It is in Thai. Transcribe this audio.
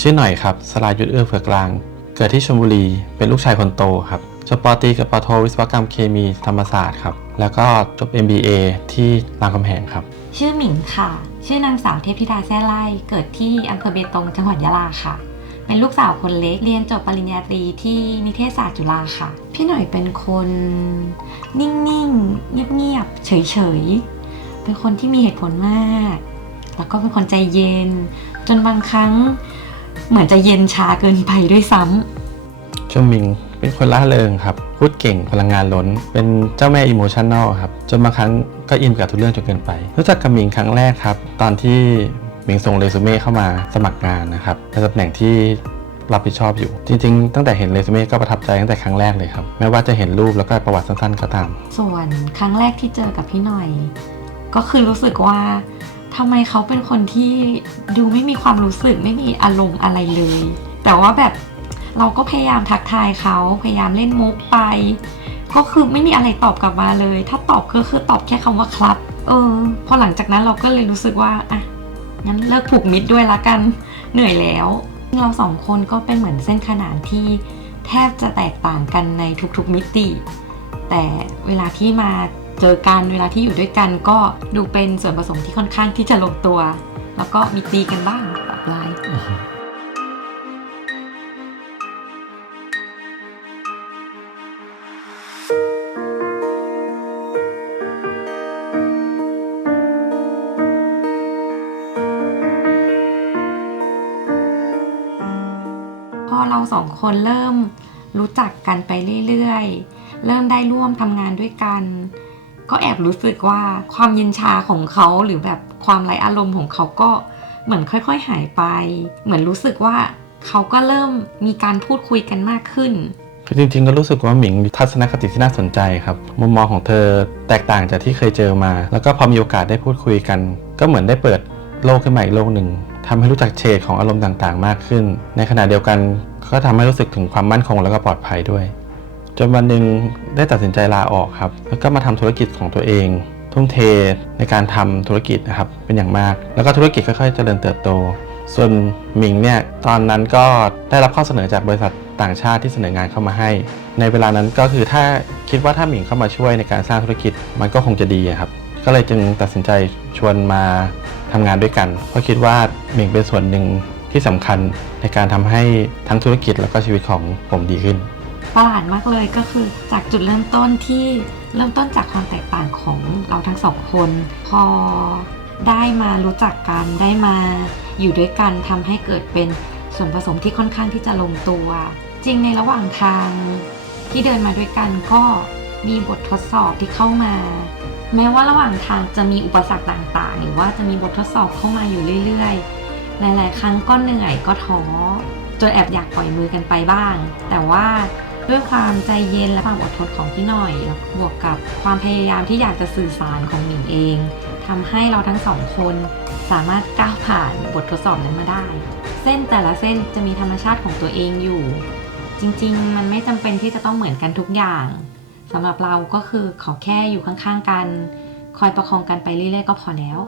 ชื่อหน่อยครับสลายุทธเอื้อเผือกลาง เกิดที่ชลบุรี เป็นลูกชายคนโตครับจบปตีกับปโทวิศวกรรมเคมีธรรมศาสตร์ครับ แล้วก็จบ MBA ที่รามคำแหงครับ ชื่อหมิงค่ะ ชื่อนางสาวเทพธิดาแซ่ไล่ เกิดที่อำเภอเบตงจังหวัดยะลาค่ะ เป็นลูกสาวคนเล็ก เรียนจบปริญญาตรีที่นิเทศศาสตร์จุฬาค่ะ พี่หน่อยเป็นคนนิ่งๆ เงียบๆ เฉยๆ เป็นคนที่มีเหตุผลมาก แล้วก็เป็นคนใจเย็น จนบางครั้ง เหมือนจะเย็นชาเกินไปด้วยซ้ำชวมิงเป็นคนล่าเริงครับ พูดเก่งพลังงานล้น เป็นเจ้าแม่อิโมชันแนลครับ จนบางครั้งก็อินกับทุกเรื่องจนเกินไป รู้จักกับหมิงครั้งแรกครับ ตอนที่หมิงส่งเรซูเม่เข้ามาสมัครงานนะครับในตำแหน่งที่รับผิดชอบอยู่ จริงๆ ตั้งแต่เห็นเรซูเม่ก็ประทับใจตั้งแต่ครั้งแรกเลยครับแม้ว่าจะเห็นรูปแล้วก็ประวัติสั้นๆก็ตาม ส่วนครั้งแรกที่เจอกับพี่หน่อย ก็คือรู้สึกว่า ทำไมเขาเป็นคนที่ดูไม่มีความรู้สึกไม่มีอารมณ์อะไรเลย แต่ว่าแบบเราก็พยายามทักทายเขาพยายามเล่นมุกไป ก็คือไม่มีอะไรตอบกลับมาเลย ถ้าตอบก็คือตอบแค่คำว่าครับ เออ พอหลังจากนั้นเราก็เลยรู้สึกว่าอะงั้นเลิกผูกมิตรด้วยละกันเหนื่อยแล้วเราสองคนก็เป็นเหมือนเส้นขนานที่แทบจะแตกต่างกันในทุกๆมิติ แต่เวลาที่มา เจอกันเวลาที่อยู่ด้วยกันก็ดูเป็นส่วนผสมที่ค่อนข้างที่จะลงตัว แล้วก็มีตีกันบ้างแบบไลน์พอเราสองคนเริ่มรู้จักกันไปเรื่อยๆ เริ่มได้ร่วมทำงานด้วยกัน ก็แอบรู้สึกว่าความเย็นชาของเขาหรือแบบความไร้อารมณ์ของเขาก็เหมือนค่อย ๆ หายไป เหมือนรู้สึกว่าเขาก็เริ่มมีการพูดคุยกันมากขึ้นคือจริงๆก็รู้สึกว่าหมิงมีทัศนคติที่น่าสนใจครับมุมมองของเธอแตกต่างจากที่เคยเจอมา แล้วก็พอมีโอกาสได้พูดคุยกัน ก็เหมือนได้เปิดโลกขึ้นมาอีกโลกหนึ่งทำให้รู้จักเฉดของอารมณ์ต่างๆ มากขึ้น ในขณะเดียวกันก็ทำให้รู้สึกถึงความมั่นคงแล้วก็ปลอดภัยด้วย จนวันหนึ่งได้ตัดสินใจลาออกครับ แล้วก็มาทำธุรกิจของตัวเอง ทุ่มเทในการทำธุรกิจนะครับเป็นอย่างมาก แล้วก็ธุรกิจค่อยๆเจริญเติบโต ส่วนหมิงเนี่ยตอนนั้นก็ได้รับข้อเสนอจากบริษัทต่างชาติที่เสนองานเข้ามาให้ ในเวลานั้นก็คือถ้าคิดว่าถ้าหมิงเข้ามาช่วยในการสร้างธุรกิจมันก็คงจะดีครับก็เลยจึงตัดสินใจชวนมาทำงานด้วยกันเพราะคิดว่าหมิงเป็นส่วนหนึ่งที่สำคัญในการทำให้ทั้งธุรกิจแล้วก็ชีวิตของผมดีขึ้น ประหลาดมากเลยก็คือจากจุดเริ่มต้นที่เริ่มต้นจากความแตกต่างของเราทั้งสองคน พอได้มารู้จักกันได้มาอยู่ด้วยกันทำให้เกิดเป็นส่วนผสมที่ค่อนข้างที่จะลงตัว จริงในระหว่างทางที่เดินมาด้วยกันก็มีบททดสอบที่เข้ามา แม้ว่าระหว่างทางจะมีอุปสรรคต่างๆ หรือว่าจะมีบททดสอบเข้ามาอยู่เรื่อยๆ หลายๆ ครั้งก็เหนื่อยก็ท้อจนแอบอยากปล่อยมือกันไปบ้าง แต่ว่า ด้วยความใจเย็นและความอดทนของพี่หน่อย บวกกับความพยายามที่อยากจะสื่อสารของหมิงเองทำให้เราทั้งสองคนสามารถก้าวผ่านบททดสอบนั้นมาได้ เส้นแต่ละเส้นจะมีธรรมชาติของตัวเองอยู่ จริงๆ มันไม่จำเป็นที่จะต้องเหมือนกันทุกอย่างสำหรับเราก็คือขอแค่อยู่ข้างๆกัน คอยประคองกันไปเรื่อยๆก็พอแล้ว